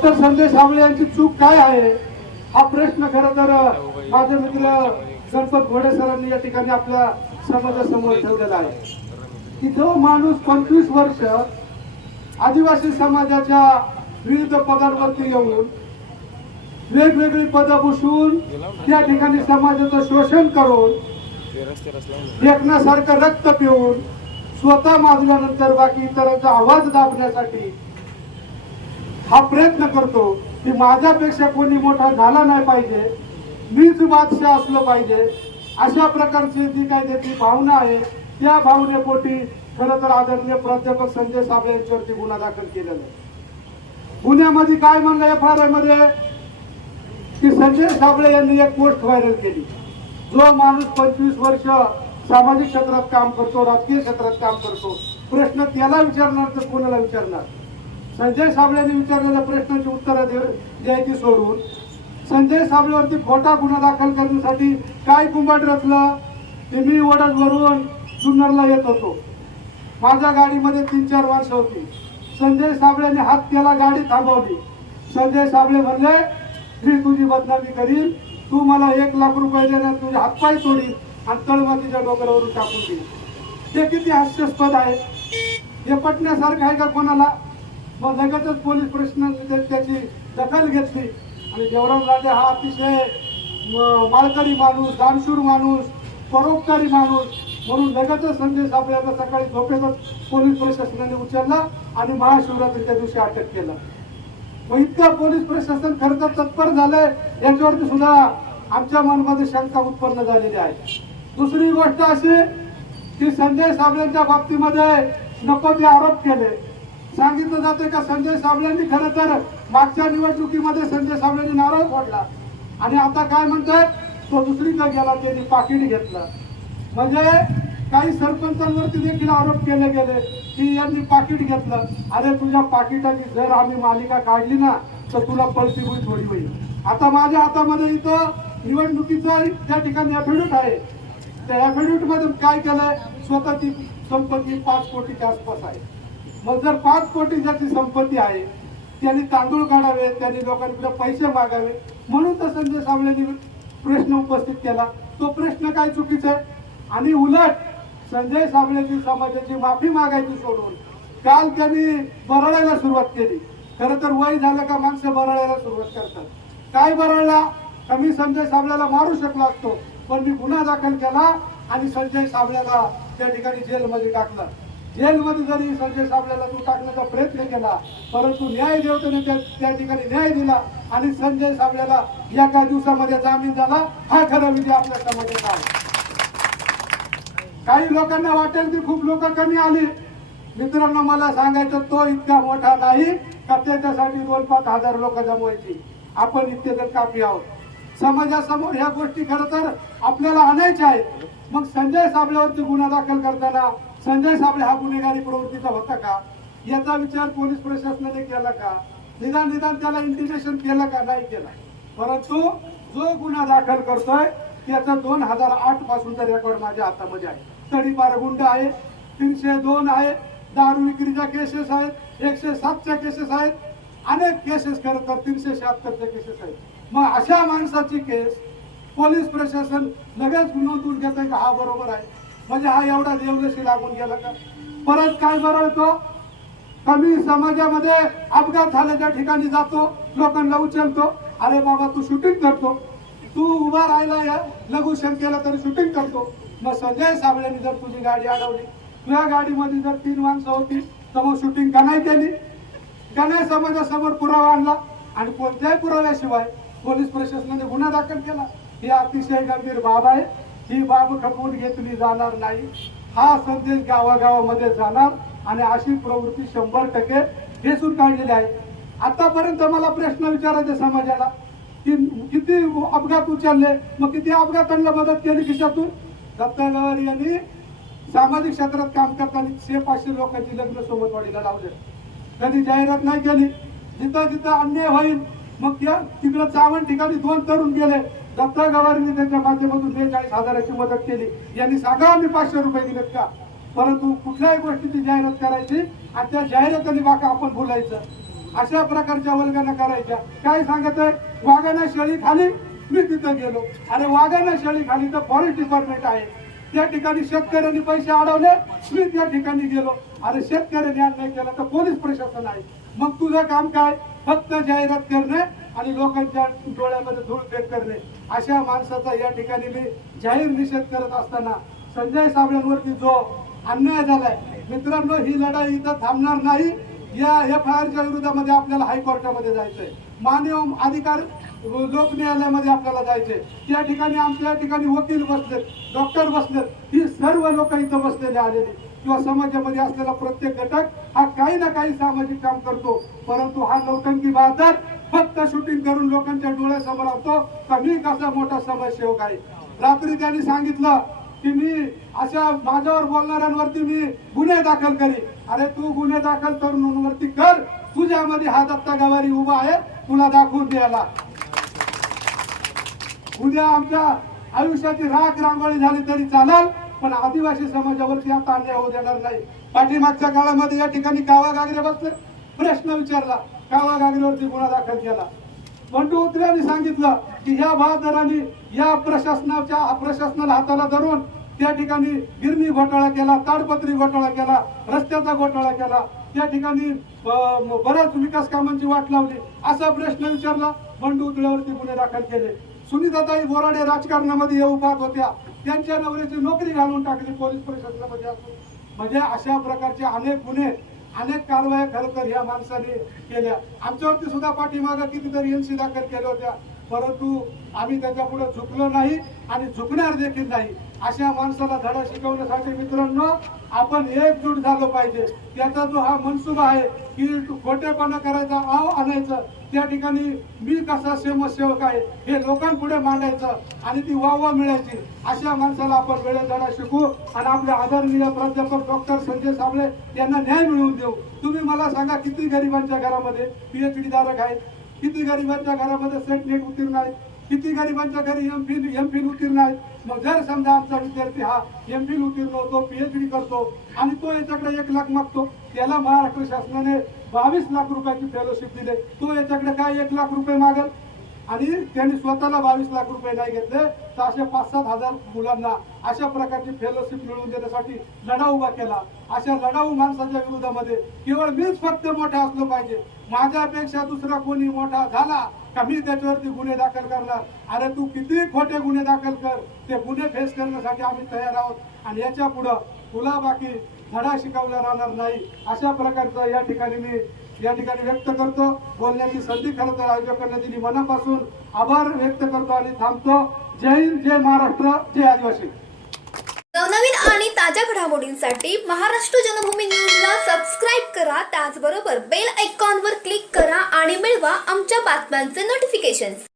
Doctor Sanjay Sable यांची चूक काय आहे? हा प्रश्न खरं तर माझे मित्र गणपत घोडे सरांनी या ठिकाणी आपल्या समाजासमोर ठेवलेला आहे. की जो माणूस पंचवीस वर्ष आदिवासी समाजाच्या विविध पदांवरती येऊन वेगवेगळी पदं भूषून त्या ठिकाणी समाजाचं शोषण करून एकण्यासारखं रक्त पिऊन स्वतः माजल्यानंतर बाकी इतरांचा आवाज दाबण्यासाठी हा प्रयत्न करतो की माझ्यापेक्षा कोणी मोठा झाला नाही पाहिजे. मीच बादशाह असलो पाहिजे. अशा प्रकारची जी काही त्याची भावना आहे त्या भावनेपोटी खरं तर आदरणीय प्राध्यापक संजय साबळे यांच्यावरती गुन्हा दाखल केलेला आहे. गुन्ह्यामध्ये काय म्हणलं एफ आर आयमध्ये की संजय साबळे यांनी एक पोस्ट व्हायरल केली. जो माणूस पंचवीस वर्ष सामाजिक क्षेत्रात काम करतो राजकीय क्षेत्रात काम करतो. प्रश्न त्याला विचारणार तर कोणाला विचारणार? संजय साबळेने विचारलेल्या प्रश्नाची उत्तरं दे- द्यायची सोडून संजय साबळेवरती खोटा गुन्हा दाखल करण्यासाठी काय कुंभाट रचलं ते मी वडदवरून जुन्नरला येत होतो. माझ्या गाडीमध्ये तीन चार माणसं होती. संजय साबळेने हात केला गाडी थांबवली. संजय साबळे म्हणले मी तुझी बदनामी करीन. तू मला एक लाख रुपये देण्यात तुझे हातपाय तोडील आणि तळमातीच्या डोंगरावरून टाकून देईन. ते किती हास्यास्पद आहे. हे पटण्यासारखं आहे का कोणाला? मग लगेचच पोलीस प्रशासनाने त्याची दखल घेतली आणि देवराम राजे हा अतिशय मालकरी माणूस दानशूर माणूस परोपकारी माणूस म्हणून लगेचच संजय आपल्याला यांना सकाळी झोपेतच पोलीस प्रशासनाने उचलला आणि महाशिवरात्रीच्या दिवशी अटक केलं. मग इतकं पोलीस प्रशासन खरं तर तत्पर झालंय याच्यावरती सुद्धा आमच्या मनामध्ये शंका उत्पन्न झालेली आहे. दुसरी गोष्ट अशी की संजय साबळेंच्या बाबतीमध्ये नको ते आरोप केले. सांगितलं जाते का संजय साबळेंनी? खरं तर मागच्या निवडणुकीमध्ये संजय साबळेंनी नारळ फोडला. आणि आता काय म्हणतात? तो दुसरीकडे गेला त्यांनी पाकिट घेतलं. म्हणजे काही सरपंचांवरती देखील आरोप केले गेले. की यांनी पाकिट घेतलं. अरे तुझ्या पाकिटाची जर आम्ही मालिका काढली ना तर तुला पळती गुळी थोडी होईल. आता माझ्या हातामध्ये इथं निवडणुकीचं त्या ठिकाणी ऍफिडेविट आहे. त्या ऍफिडेविटमध्ये काय केलंय? स्वतःची संपत्ती पाच कोटीच्या आसपास आहे. मग जर पाच कोटी संपत्ती आहे त्यांनी तांदूळ काढावे त्यांनी लोकांकडे पैसे मागावे म्हणून तर संजय सावळेंनी प्रश्न उपस्थित केला. तो प्रश्न काय चुकीचा आहे? आणि उलट संजय साबळेची समाजाची माफी मागायची सोडून काल त्यांनी बरळायला सुरुवात केली. खरं तर वय झालं का माणसं बरळायला सुरुवात करतात. काय बरळला? का मी संजय साबळ्याला मारू शकलो असतो पण मी गुन्हा दाखल केला आणि संजय साबळ्याला त्या ठिकाणी जेलमध्ये टाकलं. जेलमध्ये जरी संजय आपल्याला तू टाकण्याचा प्रयत्न केला परंतु न्याय देवतेने त्या त्या ठिकाणी न्याय दिला आणि संजय साबळेला एका दिवसामध्ये जामीन झाला हा खरा विधी आपल्या समाजात आहे काही लोकांना वाटेल की खूप लोक कमी आली. मित्रांनो मला सांगायचं तो इतका मोठा नाही का त्याच्यासाठी दोन पाच हजार लोक जमवायची. आपण इतके जर कापी आहोत. समाजासमोर ह्या गोष्टी खरं तर आपल्याला आणायच्या आहेत. मग संजय साबळ्यावरती गुन्हा दाखल करताना संजय साबळे हा गुन्हेगारी प्रवृत्तीचा होता का? याचा विचार पोलीस प्रशासनाने केला का? निदान निदान त्याला इंटिमेशन केलं का? नाही केलं. परंतु जो गुन्हा दाखल करतोय त्याचा दोन हजार आठ पासूनचा रेकॉर्ड माझ्या हातामध्ये आहे. तडीपार गुंड आहे तीनशे दोन आहे दारू विक्रीच्या केसेस आहेत एकशे सातच्या केसेस आहेत अनेक केसेस खरं तर तीनशे शहात्तरच्या केसेस आहेत. मग अशा माणसाची केस पोलीस प्रशासन लगेच नोंदवून घेत आहे का? हा बरोबर आहे. म्हणजे हा एवढा देवदशी लागून गेला का? परत काय बरळतो? कमी समाजामध्ये अपघात झाल्याच्या ठिकाणी जातो लोकांना उचलतो? अरे बाबा तू शूटिंग करतो. तू उभा राहिला या लघु केला तरी शूटिंग करतो. मग संजय साबळेने जर तुझी गाडी अडवली. तुझ्या गाडीमध्ये जर तीन माणसं होती तर मग शूटिंग का नाही केली? का नाही समाजासमोर पुरावा आणला? आणि कोणत्याही पुराव्याशिवाय पोलीस प्रशासनाने गुन्हा दाखल केला? ही अतिशय गंभीर बाब आहे. ही बाब खपवून घेतली जाणार नाही. हा संदेश गावागावामध्ये जाणार आणि अशी प्रवृत्ती शंभर टक्के घेसून काढलेली आहे. आतापर्यंत मला प्रश्न विचारायचे समाजाला की किती अपघात उचलले मग किती अपघातांना मदत केली खिशातून? दत्तागवार यांनी सामाजिक क्षेत्रात काम करताना शे पाचशे लोकांची लग्न सोबत वाढीला लावले. कधी जाहिरात नाही केली. जिथं जिथं अन्याय होईल मग त्या तिकडं चावण ठिकाणी दोन तरुण गेले. दत्ता गवारीने त्यांच्या माध्यमातून बेचाळीस हजाराची मदत केली. यांनी सांगा आम्ही पाचशे रुपये दिलेत का? परंतु कुठल्याही गोष्टीची जाहिरात करायची आणि त्या जाहिरातीने बाका आपण बोलायचं. अशा प्रकारच्या वल्गना करायच्या. काय सांगत आहे? वाघाना शेळी खाली मी तिथं गेलो. अरे वाघाना शेळी खाली तर फॉरेस्ट डिपार्टमेंट आहे. त्या ठिकाणी शेतकऱ्यांनी पैसे अडवले मी त्या ठिकाणी गेलो. अरे शेतकऱ्यांनी अन्याय नाही तर पोलीस प्रशासन आहे. मग तुझं काम काय? फक्त जाहिरात करणे आणि लोकांच्या डोळ्यामध्ये धूळ फेक करणे. अशा माणसाचा या ठिकाणी मी जाहीर निषेध करत असताना संजय साबळेंवरती जो अन्याय झालाय मित्रांनो ही लढाई इथं थांबणार नाही. या एफ आय आरच्या विरोधामध्ये आपल्याला हायकोर्टामध्ये जायचंय. मानव अधिकार लोक न्यायालयामध्ये आपल्याला जायचंय. त्या ठिकाणी आमच्या ठिकाणी वकील बसलेत डॉक्टर बसलेत. ही सर्व लोक इथं बसलेले आलेली. किंवा समाजामध्ये असलेला प्रत्येक घटक हा काही ना काही सामाजिक काम करतो. परंतु हा नौटंकी बहादर फक्त शूटिंग करून लोकांच्या डोळ्यासमोर आणतो का मी कसा मोठा समाजसेवक आहे? रात्री त्यांनी सांगितलं की मी अशा माझ्यावर बोलणाऱ्यांवरती मी गुन्हे दाखल करी अरे तू गुन्हे दाखल तरुणांवरती कर तुझ्यामध्ये हा दत्ता गवारी उभा आहे तुला दाखवून द्यायला. उद्या आमच्या आयुष्याची राख रांगोळी झाली तरी चालेल. पण आदिवासी समाजावरती आता अन्याय होऊ देणार नाही. पाठीमागच्या काळामध्ये या ठिकाणी कावा गागरे बसले. प्रश्न विचारला. कावा गागरेवरती गुन्हा दाखल केला. बंडू उत्रे सांगितलं की ह्या बहादरांनी या प्रशासनाच्या प्रशासनाला हाताला धरून त्या ठिकाणी गिरणी घोटाळा केला ताडपत्री घोटाळा केला रस्त्याचा घोटाळा केला. त्या ठिकाणी बऱ्याच विकास कामांची वाट लावली. असा प्रश्न विचारला. बंडू उतळ्यावरती गुन्हे दाखल केले. सुनीताताई बोराडे राजकारणामध्ये येऊ पाहत होत्या. त्यांच्या नवऱ्याची नोकरी घालून टाकली पोलीस प्रशासनामध्ये असून. म्हणजे अशा प्रकारचे अनेक गुन्हे अनेक कारवाया खरं तर या माणसाने केल्या. आमच्यावरती सुद्धा पाठीमागं कितीतरी एनसी दाखल केल्या होत्या. परंतु आम्ही त्याच्या पुढे झुकलो नाही आणि झुकणार देखील नाही. अशा माणसाला धडा शिकवण्यासाठी मित्रांनो आपण एकजूट झालो पाहिजे. त्याचा जो हा मनसुबा आहे की खोटेपणा करायचा आव आणायचं. त्या ठिकाणी मी कसा सेवक आहे हे लोकांपुढे मांडायचं आणि ती वाहवा मिळायची. अशा माणसाला आपण वेळेत धडा शिकू आणि आपले आदरणीय प्राध्यापक डॉक्टर संजय साबळे यांना न्याय मिळवून देऊ. तुम्ही मला सांगा किती गरिबांच्या घरामध्ये पीएचडी धारक आहेत? किती गरिबांच्या घरामध्ये सेट नेट उत्तीर्ण आहेत किती गरिबांच्या घरी एम फिल एम फिल उत्तीर्ण आहेत मग जर समजा आमचा विद्यार्थी हा एम फिल उत्तीर्ण होतो पीएचडी करतो आणि तो याच्याकडे एक लाख मागतो त्याला महाराष्ट्र शासनाने बावीस लाख रुपयाची फेलोशिप दिले. तो याच्याकडे काय एक लाख रुपये मागेल? आणि त्यांनी स्वतःला बावीस लाख रुपये नाही घेतले तर अशा पाच सात हजार मुलांना अशा प्रकारची फेलोशिप मिळवून देण्यासाठी लढा उभा केला. अशा लढाऊ माणसाच्या विरोधामध्ये केवळ मीच फक्त मोठा असलो पाहिजे. माझ्यापेक्षा दुसरा कोणी मोठा झाला का मी त्याच्यावरती गुन्हे दाखल करणार? अरे तू किती खोटे गुन्हे दाखल कर ते गुन्हे फेस करण्यासाठी आम्ही तयार आहोत आणि याच्या पुढं तुला बाकी धडा शिकवला राहणार नाही. अशा प्रकारचं या ठिकाणी मी या ठिकाणी व्यक्त करतो. बोलण्याची संधी खरं तर आयोजकांना दिली मनापासून आभार व्यक्त करतो आणि थांबतो. जय हिंद जय महाराष्ट्र जय आदिवासी. नवनवीन आणि ताज्या घडामोडींसाठी महाराष्ट्र जनभूमी न्यूजला सबस्क्राईब करा. त्याचबरोबर बेल आयकॉनवर क्लिक करा आणि मिळवा आमच्या बातम्यांचे नोटिफिकेशन्स